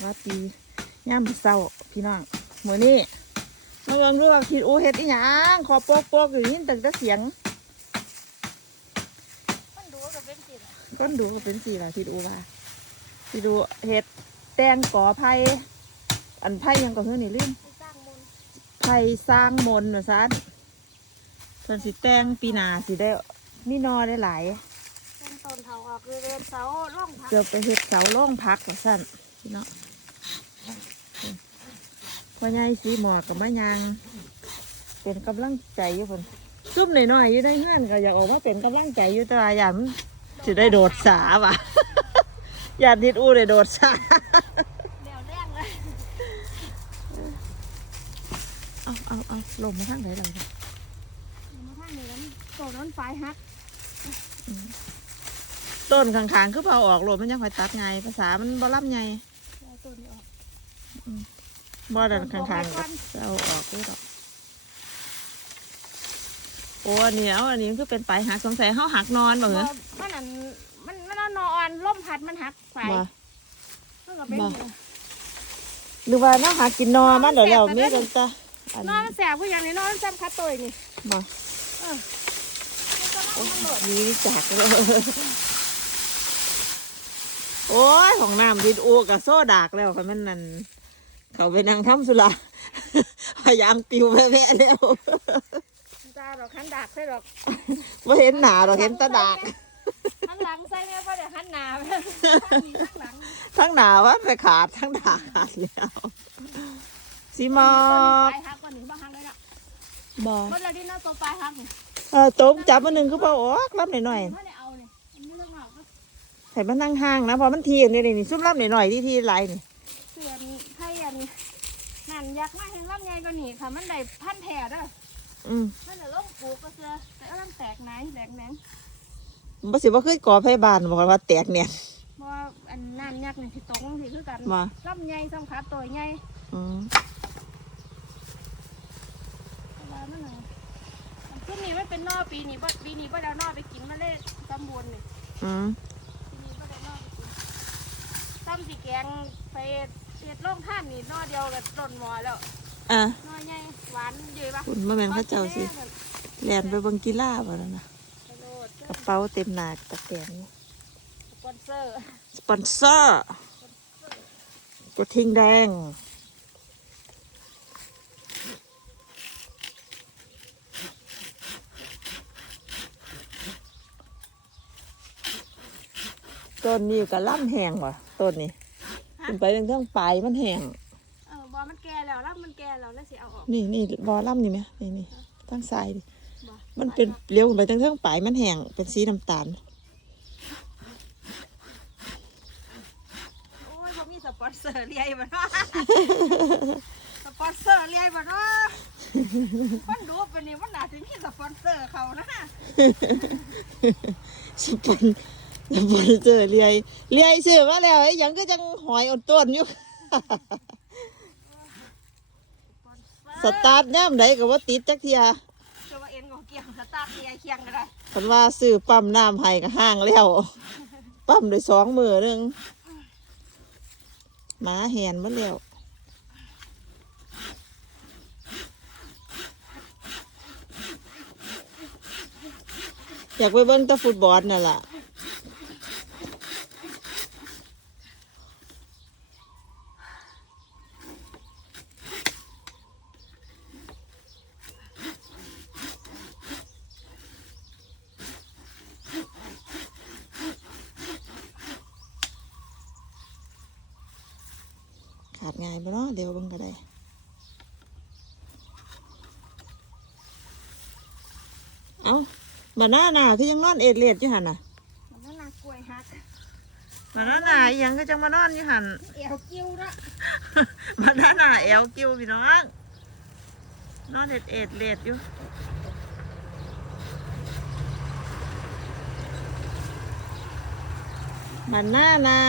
หวัดดีย่ามเศร้าพี่น้องมื้อนี้มาเบิ่งดูว่าคิดโอเฮ็ดอีหยังขอปอกปอกอยู่ยินตั้งแต่เสียงมันดูกับเป็นสิล่ะก้นดูก็เป็นสีล่ะคิดโอว่าคิดดูเฮ็ดแตงก่อไผ่อันไผ่หยังก็คือนี่ลืมไปสร้างมูลไผ่สร้างมนต์ว่าซั่นเพิ่นสิแต่งปีหน้าสิได้มีนอได้หลายเป็นต้นเถาออกคือเรียนเสาล่องพักเกือบไปเฮ็ดเสาล่องพักว่าซั่นพี่น้อง พ่อใหญ่สีหมอกกับมะยาง เป็นกำลังใจอยู่เพิ่นซุ่มหน่อยๆอยู่ในเฮือนก็อยากออกมาเป็นกำลังใจอยู่ต่ว่าอย่ามันสิได้โดดสาว่ะ อย่าทิดอู้ได้โดดสาแนวแรงเลยเอาเอาเอาลงมาทางไหนเรามาทางนี้แล้วต้นนั้นไฟฮักต้นข้างๆคือเผาออกลดมันยังคอยตัดไงภาษามันบ่รับไงต้นออก บ่ดันข้างๆก็เอาออกด้วยดอกโอ้อันนี้เอาอันนี้มันคือเป็นปลายหักสงสัยเฮาหักนอนบ่เหรอบ่มันอันมันมันนอนล่มพัดมันหักไฟบ่มันก็เป็นบ่หรือว่าเนาะหากินนอมันเดี๋ยวแล้วมีกันจ้ะอันนอนมันแสบผู้อย่างนี้นอนมันจำคัดตัวนี่บ่มันก็นอนมันโหลดมีจักเลยโอ้ยของน้ำดิดโอกับโซดากแล้วค่ะมันนั่น เขาไปนั่งทำสุราพยายามปิวแว่ๆแล้วจ้าดอกขันดากใช่ดอกว่าเห็นหนาเราเห็นแตาดากหันหลังใส่แม่ก็เดี๋ยวหันหน้าไปข้างหลังทั้งหนาว่าไปขาดทั้งดากขาดแล้วสีมอปลายฮักกว่านี้บ้างฮักเลยน่ะบอเมื่อไรที่น่าตัวปลายฮักนี่เออโต๊ะจับมันหนึ่งคือเปล่าออกรับหน่อยไม่ได้เอาเนี่ยมันไม่ต้องเอาก็ๆให้มันนั่งห่างนะเพอมันทีนี่นี่ซุ่มรับหน่อยๆที่ทีไรนี่เสือนไผ่อั นนั่นอยากมาเห็นลำไงก็หนีค่ะ มันได้พันแผลเด้ออืมมันจะล่มปลูกก็เสือแต่เอาลำแตกไหนแตกแหนงบ่สิว่าคือกอไผ่บานบอกว่าแตกเนี่ยเพราะว่าอันน้ำยักษ์นี่ที่ตรงที่คือกันมา ลำไงสำคัญตัวใหญ่อืมเพราะว่ามันน่ะช่วงนี้ไม่เป็นนอปีนี้บ่ปีนี้บ่ได้เอานอไปกินมาเลยตำบลนี่อืมปีนี้บ่ได้นอไปกินตำสีแกงไป เฮ็ดล่องท่านนี่นอเดียวกับต้นหมอแล้วอะนอใหญ่หวานเยอะปะคุณมาแม่นเข้าเจ้าสิแลนไปเบิ่งกีฬาบ่แล้วนะไปโลดกระเป๋าเต็มหน้าตะแกรงนี่สปอนเซอร์สปอนเซอร์กระทิงแดงต้นนี้ก็ล่ำแห้งว่ะต้นนี้ ขึ้นไปเรื่องปลายมันแห้งเออบอมันแก่แล้วแล้วมันแก่แล้วแล้วสิเอาออกนี่นี่บอล่ำนี่ไหมนี่นี่ทั้งซ้ายดิบ่มันเป็นเลี้ยวขึ้นไปทั้งเทิงปลายมันแห้งเป็นสีน้ำตาล โอ้ยเขามีสปอนเซอร์เรียบ่เนาะ สปอนเซอร์เรียบ่เนาะมันดูเป็นนี่มันน่าสิมีสปอนเซอร์เขานะ สปอน สปอนเซอร์เลียเลียซื้อมาแล้วไอ้หยังก็จังหอยอดต้นอยู่สปอนเซอร์สตาร์ทย่มใดก็ว่าติดจักเทียคือว่าเอ็นของเกียงสตาร์ทเรียเคียงกันได้คันว่าซื้อปั๊มน้ำให้ก็ห้างแล้วปั๊มด้วยสองมือหนึ่งหมาแหนมาแล้วอยากไปเบิ้งแตะฟุตบอลนั่นล่ะ ขาดง่ายปะเนาะเดี๋ยวเบิ่งก็ได้เอาบานาน่าคือยังนอนเอ็ดเลียดอยู่หันน่ะมันน่ากล้วยฮักบานาน่าอีหยังก็จังมานอนอยู่หัน เอวกิ้วละบานาน่าแอลกิ้วพี่น้อง นอนเอ็ดเอ็ดเลียดอยู่บานาน่า